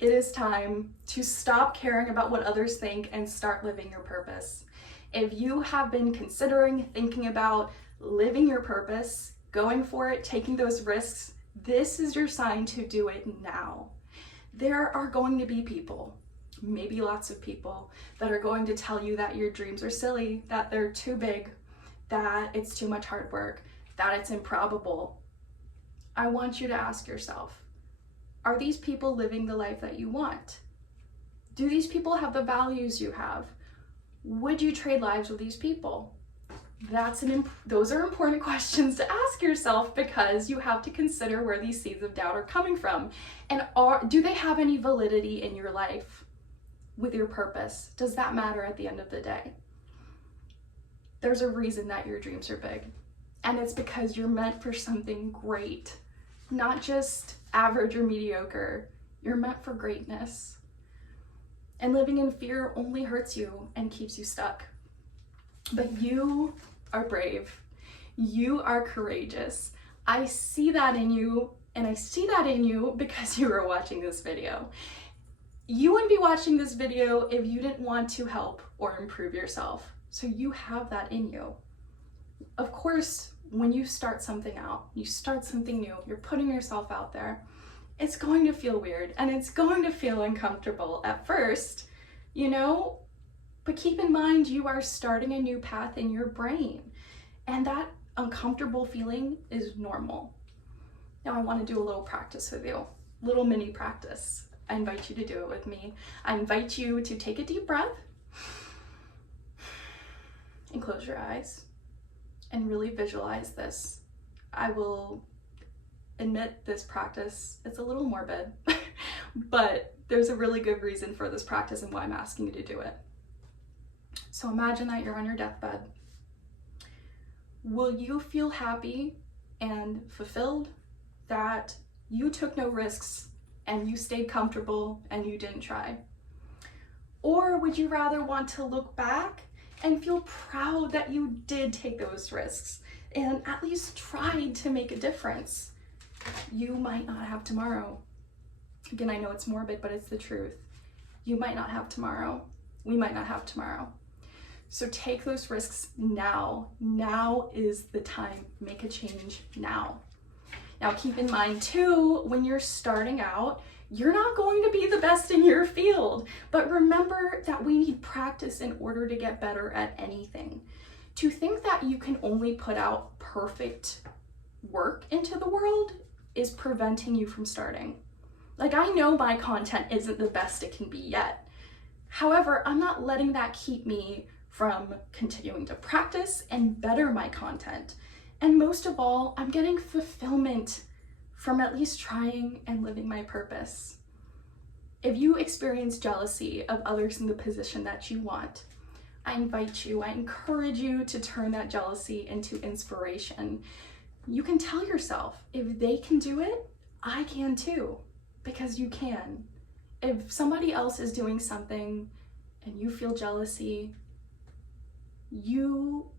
It is time to stop caring about what others think and start living your purpose. If you have been considering, thinking about living your purpose, going for it, taking those risks, this is your sign to do it now. There are going to be people, maybe lots of people, that are going to tell you that your dreams are silly, that they're too big, that it's too much hard work, that it's improbable. I want you to ask yourself, are these people living the life that you want? Do these people have the values you have? Would you trade lives with these people? Those are important questions to ask yourself, because you have to consider where these seeds of doubt are coming from. And do they have any validity in your life with your purpose? Does that matter at the end of the day? There's a reason that your dreams are big, and it's because you're meant for something great, not just average or mediocre. You're meant for greatness. And living in fear only hurts you and keeps you stuck. But you are brave. You are courageous. I see that in you, and I see that in you because you are watching this video. You wouldn't be watching this video if you didn't want to help or improve yourself. So you have that in you. Of course, when you start something out, you start something new, you're putting yourself out there, it's going to feel weird and it's going to feel uncomfortable at first, but keep in mind you are starting a new path in your brain, and that uncomfortable feeling is normal. Now I want to do a little practice with you, little mini practice. I invite you to do it with me. I invite you to take a deep breath and close your eyes and really visualize this. I will admit this practice, it's a little morbid, but there's a really good reason for this practice and why I'm asking you to do it. So imagine that you're on your deathbed. Will you feel happy and fulfilled that you took no risks and you stayed comfortable and you didn't try? Or would you rather want to look back and feel proud that you did take those risks and at least tried to make a difference? You might not have tomorrow. Again, I know it's morbid, but it's the truth. You might not have tomorrow. We might not have tomorrow. So take those risks now. Now is the time. Make a change now. Now keep in mind too, when you're starting out, you're not going to be the best in your field, but remember that we need practice in order to get better at anything. To think that you can only put out perfect work into the world is preventing you from starting. Like, I know my content isn't the best it can be yet. However, I'm not letting that keep me from continuing to practice and better my content. And most of all, I'm getting fulfillment from at least trying and living my purpose. If you experience jealousy of others in the position that you want, I encourage you to turn that jealousy into inspiration. You can tell yourself, if they can do it, I can too, because you can. If somebody else is doing something and you feel jealousy, you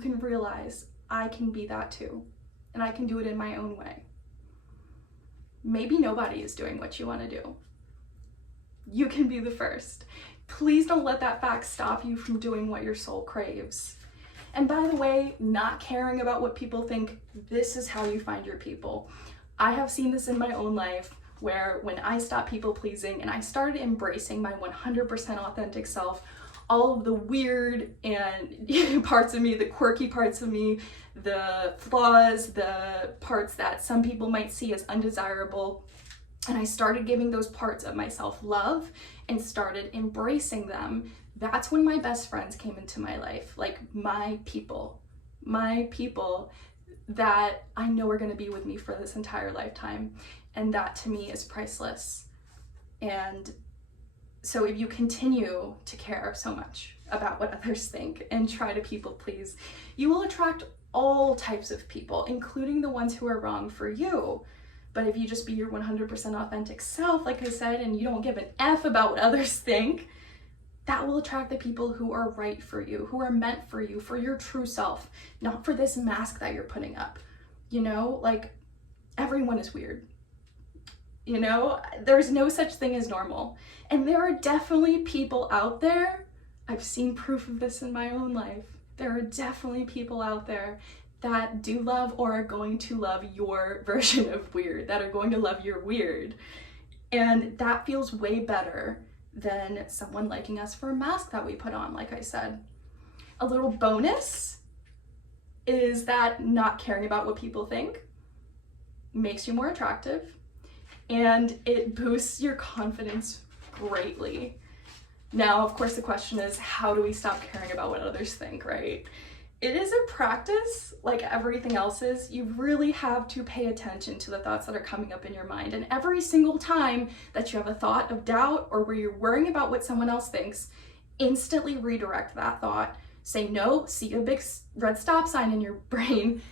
can realize, I can be that too, and I can do it in my own way. Maybe nobody is doing what you want to do. You can be the first. Please don't let that fact stop you from doing what your soul craves. And by the way, not caring about what people think, this is how you find your people. I have seen this in my own life, where when I stopped people pleasing and I started embracing my 100% authentic self, all of the weird and parts of me, the quirky parts of me, the flaws, the parts that some people might see as undesirable, and I started giving those parts of myself love and started embracing them, that's when my best friends came into my life. Like my people that I know are going to be with me for this entire lifetime. And that to me is priceless. And so if you continue to care so much about what others think and try to people please, you will attract all types of people, including the ones who are wrong for you. But if you just be your 100% authentic self, like I said, and you don't give an F about what others think, that will attract the people who are right for you, who are meant for you, for your true self, not for this mask that you're putting up. Like, everyone is weird. You know, there's no such thing as normal. And there are definitely people out there, I've seen proof of this in my own life. There are definitely people out there that do love or are going to love your version of weird, that are going to love your weird. And that feels way better than someone liking us for a mask that we put on, like I said. A little bonus is that not caring about what people think makes you more attractive, and it boosts your confidence greatly. Now, of course, the question is, how do we stop caring about what others think, right? It is a practice like everything else is. You really have to pay attention to the thoughts that are coming up in your mind. And every single time that you have a thought of doubt or where you're worrying about what someone else thinks, instantly redirect that thought. Say no, see a big red stop sign in your brain.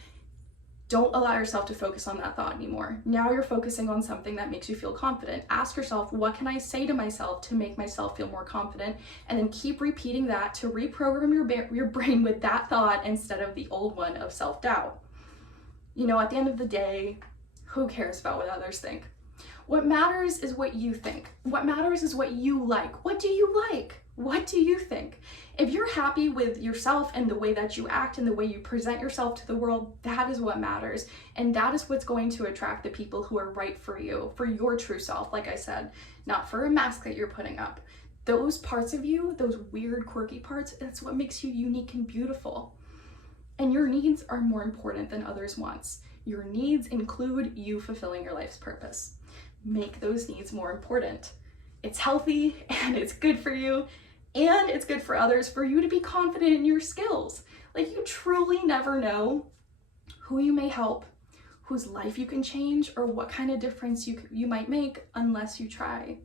Don't allow yourself to focus on that thought anymore. Now you're focusing on something that makes you feel confident. Ask yourself, what can I say to myself to make myself feel more confident? And then keep repeating that to reprogram your brain with that thought instead of the old one of self-doubt. You know, at the end of the day, who cares about what others think? What matters is what you think. What matters is what you like. What do you like? What do you think? If you're happy with yourself and the way that you act and the way you present yourself to the world, that is what matters. And that is what's going to attract the people who are right for you, for your true self, like I said, not for a mask that you're putting up. Those parts of you, those weird, quirky parts, that's what makes you unique and beautiful. And your needs are more important than others' wants. Your needs include you fulfilling your life's purpose. Make those needs more important. It's healthy and it's good for you. And it's good for others for you to be confident in your skills. Like, you truly never know who you may help, whose life you can change, or what kind of difference you might make unless you try.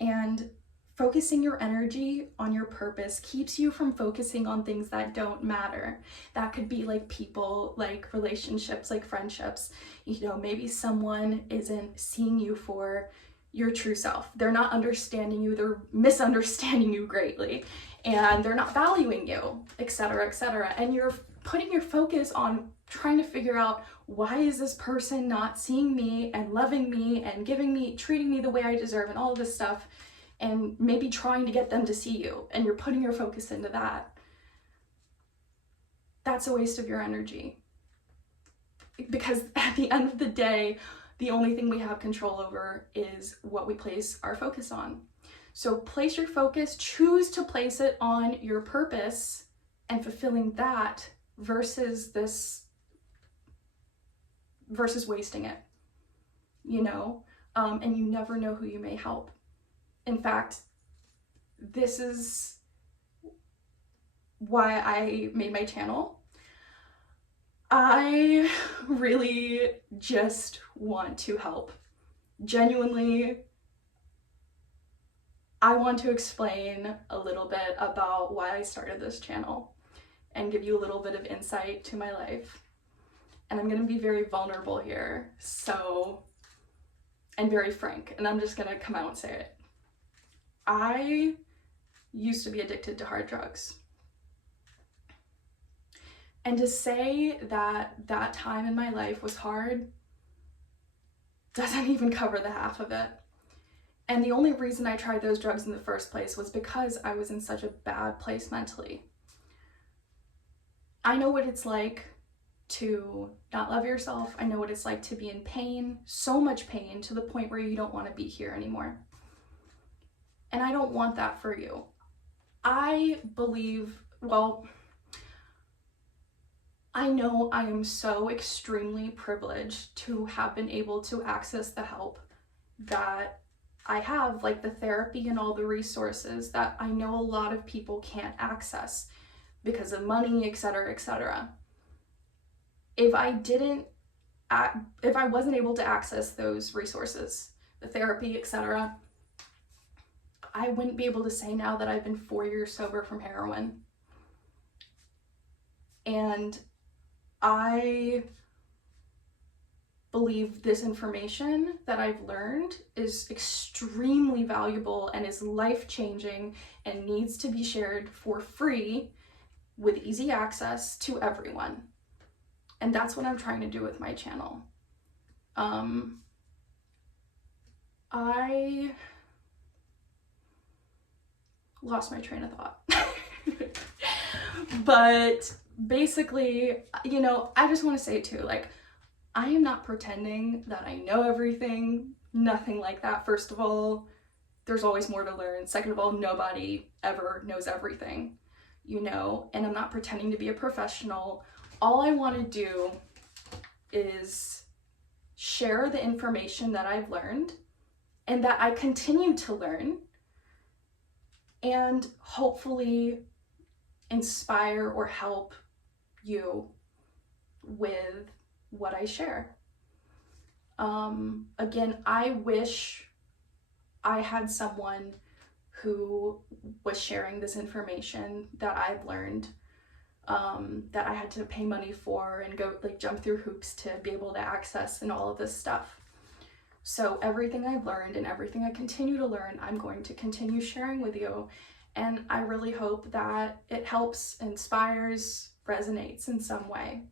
And focusing your energy on your purpose keeps you from focusing on things that don't matter. That could be like people, like relationships, like friendships. You know, maybe someone isn't seeing you for your true self. They're not understanding you, they're misunderstanding you greatly, and they're not valuing you, etc., etc. And you're putting your focus on trying to figure out, why is this person not seeing me and loving me and treating me the way I deserve and all of this stuff, and maybe trying to get them to see you, and you're putting your focus into that. That's a waste of your energy. Because at the end of the day, the only thing we have control over is what we place our focus on. So place your focus, choose to place it on your purpose and fulfilling that versus wasting it, you know? And you never know who you may help. In fact, this is why I made my channel. I really just want to help. Genuinely, I want to explain a little bit about why I started this channel and give you a little bit of insight to my life. And I'm going to be very vulnerable here, and very frank, and I'm just going to come out and say it. I used to be addicted to hard drugs. And to say that that time in my life was hard doesn't even cover the half of it. And the only reason I tried those drugs in the first place was because I was in such a bad place mentally. I know what it's like to not love yourself. I know what it's like to be in pain, so much pain, to the point where you don't want to be here anymore. And I don't want that for you. I believe, I know I am so extremely privileged to have been able to access the help that I have, like the therapy and all the resources that I know a lot of people can't access because of money, etc., etc. If I wasn't able to access those resources, the therapy, etc., I wouldn't be able to say now that I've been 4 years sober from heroin. And I believe this information that I've learned is extremely valuable and is life-changing and needs to be shared for free with easy access to everyone. And that's what I'm trying to do with my channel. I lost my train of thought. But basically, you know, I just want to say too, like, I am not pretending that I know everything, nothing like that. First of all, there's always more to learn. Second of all, nobody ever knows everything, you know, and I'm not pretending to be a professional. All I want to do is share the information that I've learned and that I continue to learn, and hopefully inspire or help you with what I share. Again, I wish I had someone who was sharing this information that I've learned, that I had to pay money for and go like jump through hoops to be able to access and all of this stuff. So everything I've learned and everything I continue to learn, I'm going to continue sharing with you. And I really hope that it helps, inspires, resonates in some way.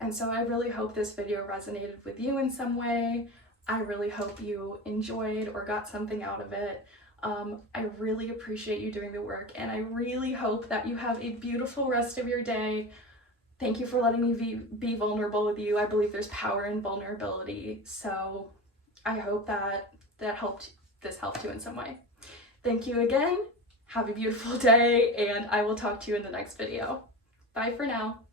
And so I really hope this video resonated with you in some way. I really hope you enjoyed or got something out of it. I really appreciate you doing the work, and I really hope that you have a beautiful rest of your day. Thank you for letting me be vulnerable with you. I believe there's power in vulnerability. So I hope that this helped you in some way. Thank you again. Have a beautiful day, and I will talk to you in the next video. Bye for now.